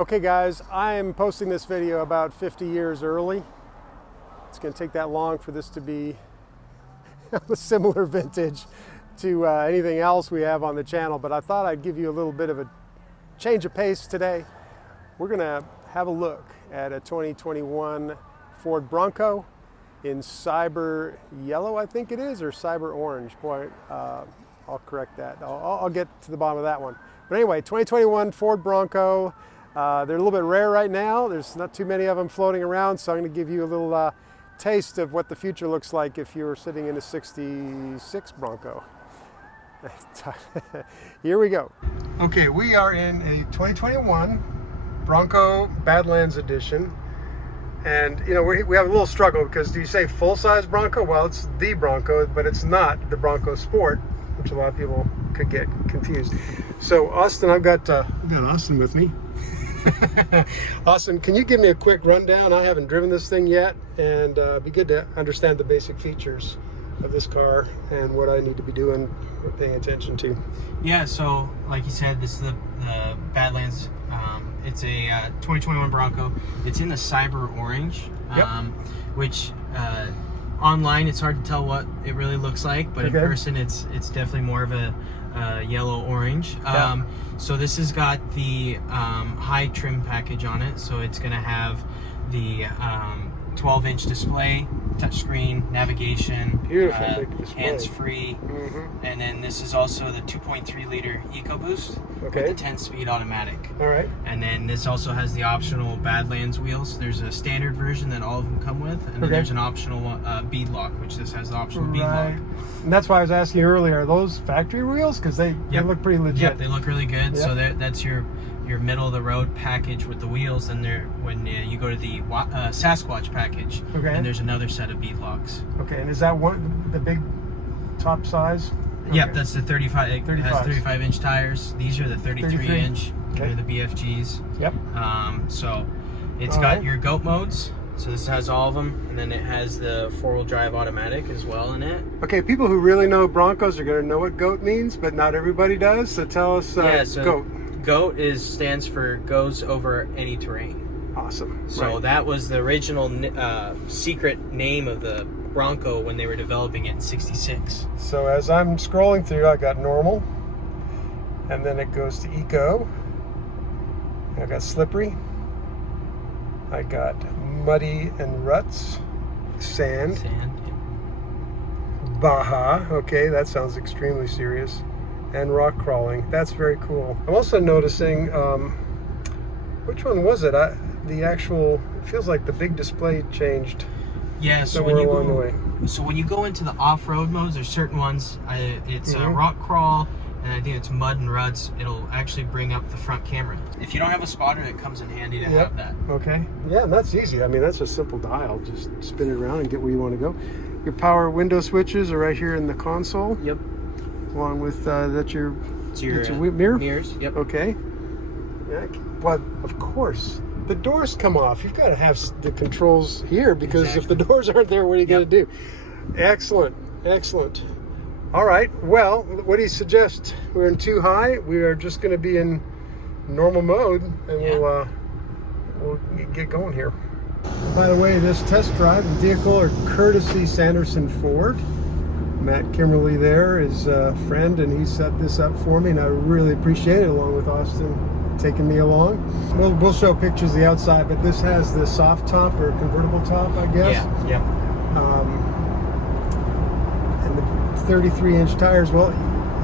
Okay guys, I am posting this video about 50 years early. It's going to take that long for this to be a similar vintage to anything else we have on the channel, but I thought I'd give you a little bit of a change of pace today. We're going to have a look at a 2021 Ford Bronco in cyber yellow, I think it is, or cyber orange. Boy, I'll correct that. I'll get to the bottom of that one. But anyway, 2021 Ford Bronco. They're a little bit rare right now. There's not too many of them floating around, so I'm going to give you a little taste of what the future looks like if you were sitting in a 66 Bronco. Here we go. Okay, we are in a 2021 Bronco Badlands edition. And, you know, we have a little struggle because do you say full-size Bronco? Well, it's the Bronco, but it's not the Bronco Sport, which a lot of people could get confused. So, Austin, I've got Austin with me. Austin, can you give me a quick rundown? I haven't driven this thing yet, and it'd be good to understand the basic features of this car and what I need to be doing or paying attention to. Yeah, so like you said, this is the Badlands. It's a 2021 Bronco. It's in the cyber orange, Yep. which online it's hard to tell what it really looks like, but in person it's definitely more of a yellow orange. Yeah. So this has got the high trim package on it, so it's going to have the 12-inch display, touchscreen, navigation, hands-free, and then this is also the 2.3-liter EcoBoost with the 10-speed automatic. All right. And then this also has the optional Badlands wheels. There's a standard version that all of them come with, and then there's an optional bead lock, which this has the optional bead lock. And that's why I was asking you earlier, are those factory wheels? Because they look pretty legit. Yep, they look really good. So that's your middle of the road package with the wheels, and when you go to the Sasquatch package, and there's another set of bead locks. Okay, and is that the big top size? Yep, that's the 35. It has 35-inch tires. These are the 33-inch. They're the BFGs. Yep. So it's got your G.O.A.T modes. So this has all of them, and then it has the 4-wheel drive automatic as well in it. Okay, people who really know Broncos are going to know what G.O.A.T means, but not everybody does. So tell us G.O.A.T. G.O.A.T stands for goes over any terrain. Awesome. So that was the original secret name of the Bronco when they were developing it in '66. So as I'm scrolling through, I got normal, and then it goes to eco. I got slippery. I got muddy and ruts, sand. Baja. Okay, that sounds extremely serious. And rock crawling. That's very cool. I'm also noticing, which one was it? The actual, it feels like the big display changed. Yeah, so when you go into the off-road modes, there's certain ones. It's rock crawl, and I think it's mud and ruts. It'll actually bring up the front camera. If you don't have a spotter, it comes in handy to have that. Okay. Yeah, and that's easy. I mean, that's a simple dial. Just spin it around and get where you want to go. Your power window switches are right here in the console. Yep. Along with that's your mirror? Mirrors, yep. Okay. Yeah, but of course, the doors come off. You've got to have the controls here because if the doors aren't there, what are you going to do? Excellent, excellent. All right, well, what do you suggest? We're in too high. We are just going to be in normal mode, and we'll get going here. By the way, this test drive vehicle are courtesy Sanderson Ford. Matt Kimberly there is a friend, and he set this up for me, and I really appreciate it, along with Austin taking me along. We'll show pictures of the outside, but this has the soft top or convertible top, I guess. Yeah. And the 33-inch tires. Well,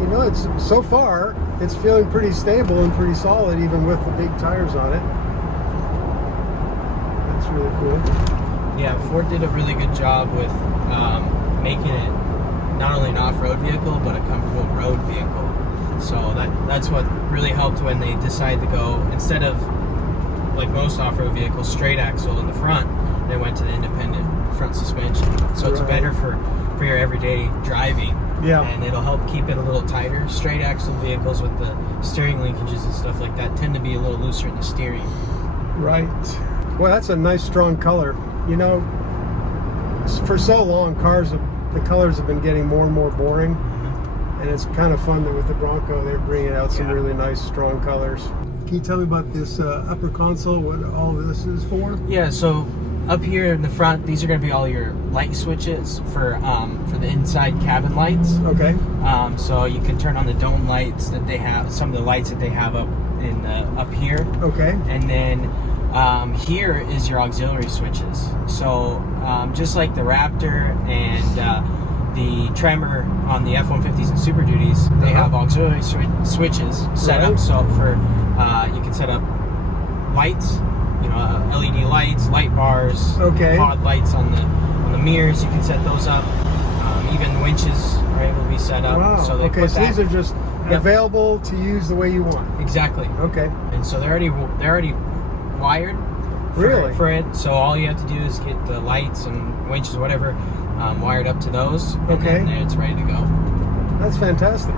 you know, it's so far it's feeling pretty stable and pretty solid, even with the big tires on it. That's really cool. Yeah, Ford did a really good job with making it not only an off-road vehicle, but a comfortable road vehicle. So that's what really helped when they decided to go, instead of like most off-road vehicles, straight axle in the front, they went to the independent front suspension. So it's better for your everyday driving. Yeah. And it'll help keep it a little tighter. Straight axle vehicles with the steering linkages and stuff like that tend to be a little looser in the steering. Right. Well, that's a nice strong color. You know, for so long, the colors have been getting more and more boring, and it's kind of fun that with the Bronco they're bringing out some really nice strong colors. Can you tell me about this upper console, what all this is for? Yeah, so up here in the front, these are going to be all your light switches for the inside cabin lights. Okay. So you can turn on the dome lights that they have, some of the lights that they have up here. Okay. And then here is your auxiliary switches. So just like the Raptor and the Tremor on the F-150s and Super Duties, they have auxiliary switches set up. So for you can set up lights, you know, LED lights, light bars, pod lights on the mirrors. You can set those up. Even winches are able to be set up. Wow. So they so these are just available to use the way you want. Exactly. Okay. And so they're already wired. For it. So all you have to do is get the lights and winches, whatever, wired up to those. And then it's ready to go. That's fantastic.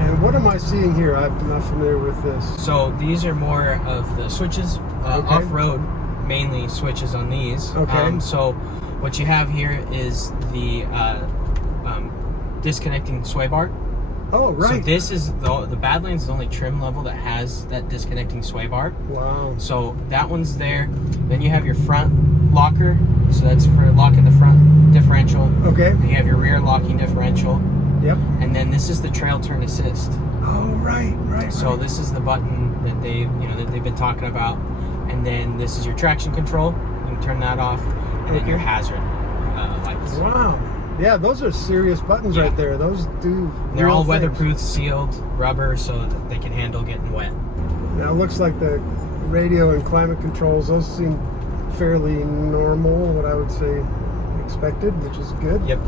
And what am I seeing here? I'm not familiar with this. So these are more of the switches, off-road, mainly switches on these. Okay. So what you have here is the disconnecting sway bar. Oh, right. So this is the Badlands is the only trim level that has that disconnecting sway bar. Wow. So that one's there. Then you have your front locker. So that's for locking the front differential. Okay. And you have your rear locking differential. Yep. And then this is the trail turn assist. Oh, right. So this is the button that they've been talking about. And then this is your traction control. You can turn that off. And then your hazard lights. Wow. Yeah, those are serious buttons right there. Those do. They're all weatherproof, sealed, rubber, so that they can handle getting wet. Now it looks like the radio and climate controls, those seem fairly normal, what I would say expected, which is good. Yep.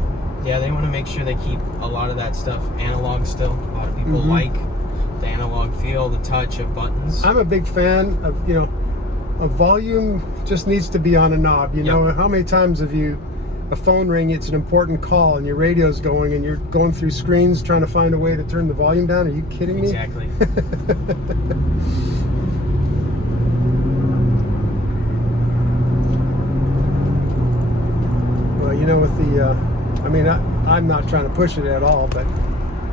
Yeah, they want to make sure they keep a lot of that stuff analog still. A lot of people like the analog feel, the touch of buttons. I'm a big fan of, a volume just needs to be on a knob. You know, how many times have you, a phone ring, it's an important call and your radio's going and you're going through screens trying to find a way to turn the volume down? Are you kidding me? Exactly. Well, with the, I'm not trying to push it at all, but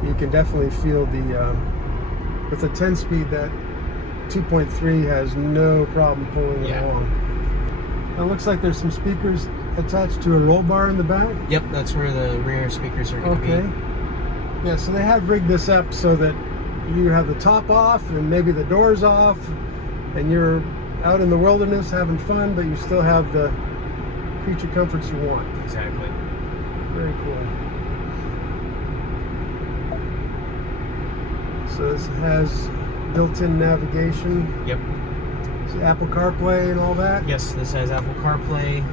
you can definitely feel the, with the 10-speed, that 2.3 has no problem pulling it along. It looks like there's some speakers attached to a roll bar in the back. Yep, that's where the rear speakers are going to be. Yeah, so they have rigged this up so that you have the top off and maybe the doors off and you're out in the wilderness having fun, but you still have the creature comforts you want. Exactly. Very cool. So this has built-in navigation. Yep. Apple CarPlay and all that? Yes, this has Apple CarPlay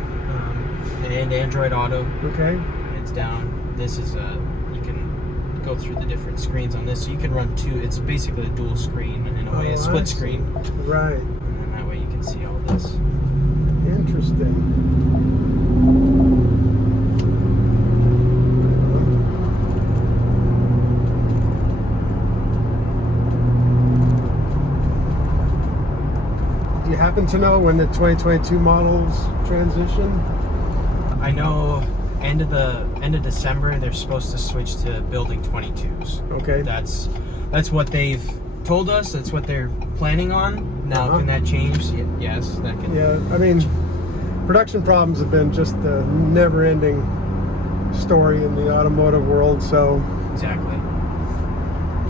and Android Auto. Okay. It's down. This is you can go through the different screens on this. So you can run two. It's basically a dual screen in a way, a split screen. Right. And then that way you can see all this. Interesting. Do you happen to know when the 2022 models transition? I know end of December they're supposed to switch to building 22s. Okay. That's what they've told us. That's what they're planning on. Now can that change? Yes, that can. Yeah, I mean, production problems have been just a never-ending story in the automotive world. So exactly.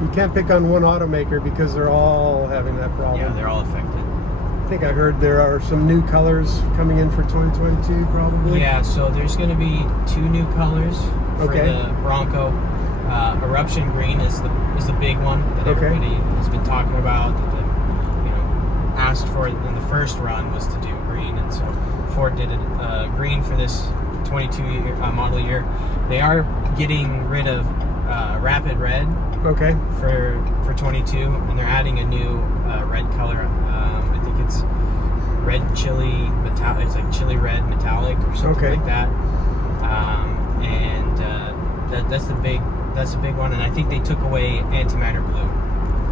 You can't pick on one automaker because they're all having that problem. Yeah, they're all affected. I think I heard there are some new colors coming in for 2022, probably. Yeah, so there's going to be 2 new colors for the Bronco. Eruption green is the big one that everybody has been talking about. That asked for it in the first run was to do green, and so Ford did it green for this 22 model year. They are getting rid of Rapid Red. Okay. For 22, and they're adding a new red color. I think it's red chili metallic. It's like chili red metallic or something like that. That's the big one. And I think they took away antimatter blue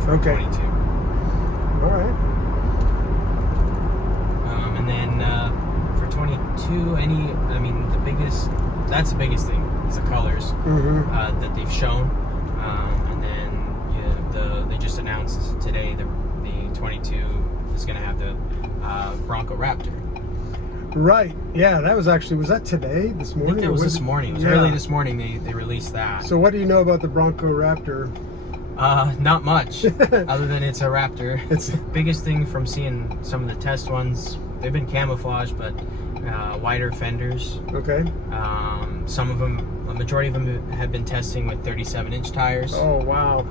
for 22. All right. And then for 22, that's the biggest thing is the colors that they've shown. And then they just announced today the 22 is going to have the Bronco Raptor. Right. Yeah, that was actually, was that today, this morning? I think it was this morning. It was early this morning they released that. So what do you know about the Bronco Raptor? Not much, other than it's a Raptor. It's the biggest thing from seeing some of the test ones. They've been camouflaged, but wider fenders. Okay. Some of them, a majority of them have been testing with 37-inch tires. Oh, wow.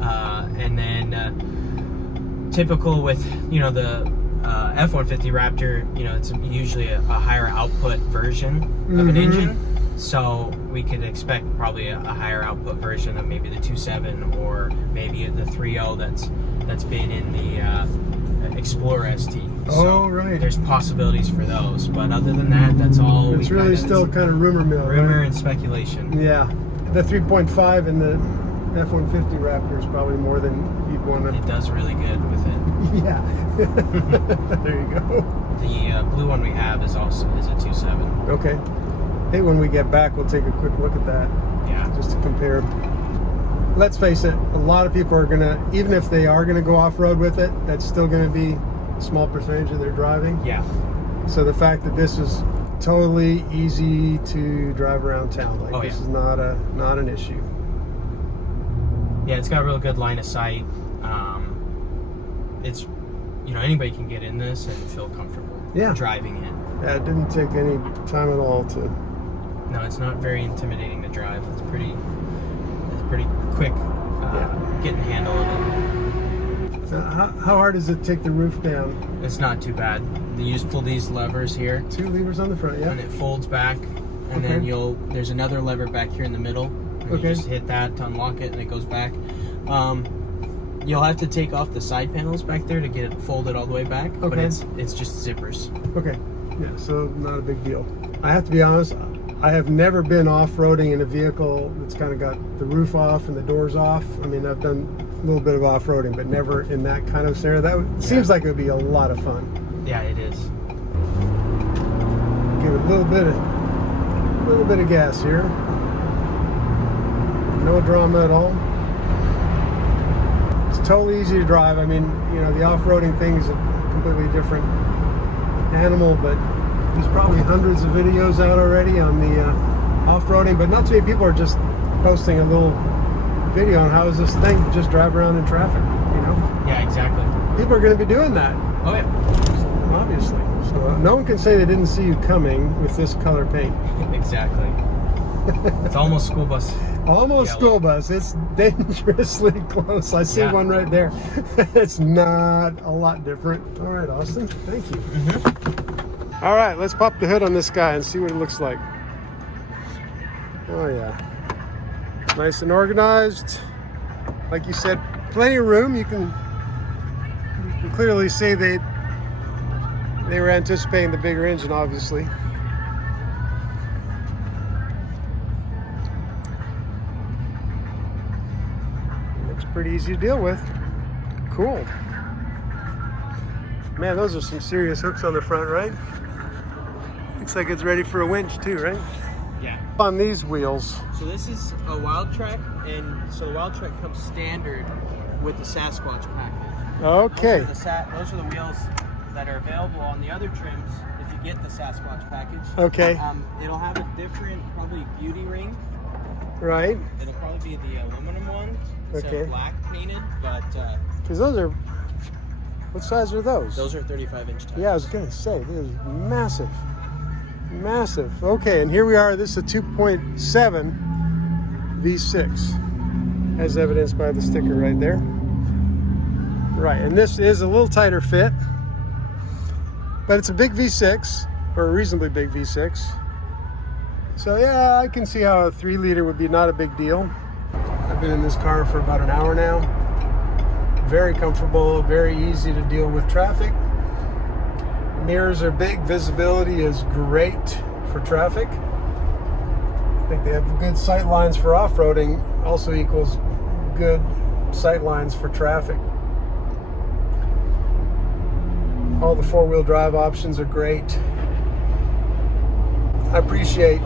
And then typical with, you know, the F-150 Raptor, you know, it's usually a higher output version of an engine. So we could expect probably a higher output version of maybe the 2.7 or maybe the 3.0 that's been in the Explorer ST. So right. There's possibilities for those, but other than that, that's all. It's really still kind of rumor mill. Rumor right? and speculation. Yeah, the 3.5 in the F-150 Raptor is probably more than you'd want to. It does really good with it. Yeah. There you go. The blue one we have is a 2.7. Okay. Hey, when we get back, we'll take a quick look at that. Yeah. Just to compare. Let's face it, a lot of people are gonna, even if they are gonna go off-road with it, that's still gonna be a small percentage of their driving. Yeah. So the fact that this is totally easy to drive around town, like this is not an issue. Yeah, it's got a real good line of sight. It's, you know, anybody can get in this and feel comfortable driving it. Yeah, it didn't take any time at all to. No, it's not very intimidating to drive. It's pretty quick getting the handle of it. How hard does it take the roof down? It's not too bad. You just pull these levers here. 2 levers on the front, yeah. And it folds back, and then there's another lever back here in the middle. And you just hit that to unlock it, and it goes back. You'll have to take off the side panels back there to get it folded all the way back. Okay. But it's just zippers. Okay. Yeah, so not a big deal. I have to be honest, I have never been off-roading in a vehicle that's kind of got the roof off and the doors off. I mean, I've done a little bit of off-roading, but never in that kind of scenario. That seems like it would be a lot of fun. Yeah, it is. Give it a little bit of gas here. No drama at all. It's totally easy to drive. I mean, you know, the off-roading thing is a completely different animal, but there's probably hundreds of videos out already on the off-roading, but not too many people are just posting a little video on how is this thing to just drive around in traffic, you know? Yeah, exactly. People are going to be doing that. Oh yeah. Obviously. So no one can say they didn't see you coming with this color paint. Exactly. It's almost school bus. Almost yellow. School bus. It's dangerously close. I see one right there. It's not a lot different. All right, Austin. Thank you. All right, let's pop the hood on this guy and see what it looks like. Oh yeah. Nice and organized. Like you said, plenty of room. You can clearly see they were anticipating the bigger engine, obviously. Pretty easy to deal with. Cool. Man, those are some serious hooks on the front, right? Looks like it's ready for a winch too, right? Yeah. On these wheels. So this is a Wild Track, and so the Wild Track comes standard with the Sasquatch package. Okay. Those are the wheels that are available on the other trims if you get the Sasquatch package. Okay. It'll have a different, probably beauty ring. Right. It'll probably be the aluminum one. Okay. So black painted, but because those are, what size are those? Those are 35-inch tires. Yeah, I was gonna say, these are massive. Massive. Okay, and here we are. This is a 2.7 V6, as evidenced by the sticker right there. Right, and this is a little tighter fit, but it's a big V6, or a reasonably big V6. So yeah, I can see how a 3-liter would be not a big deal. I've been in this car for about an hour now. Very comfortable, very easy to deal with traffic. Mirrors are big, visibility is great for traffic. I think they have good sight lines for off-roading, also equals good sight lines for traffic. All the 4-wheel drive options are great. I appreciate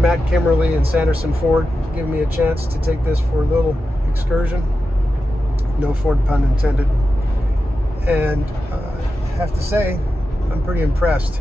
Matt Kimberly and Sanderson Ford giving me a chance to take this for a little excursion. No Ford pun intended. And I have to say, I'm pretty impressed.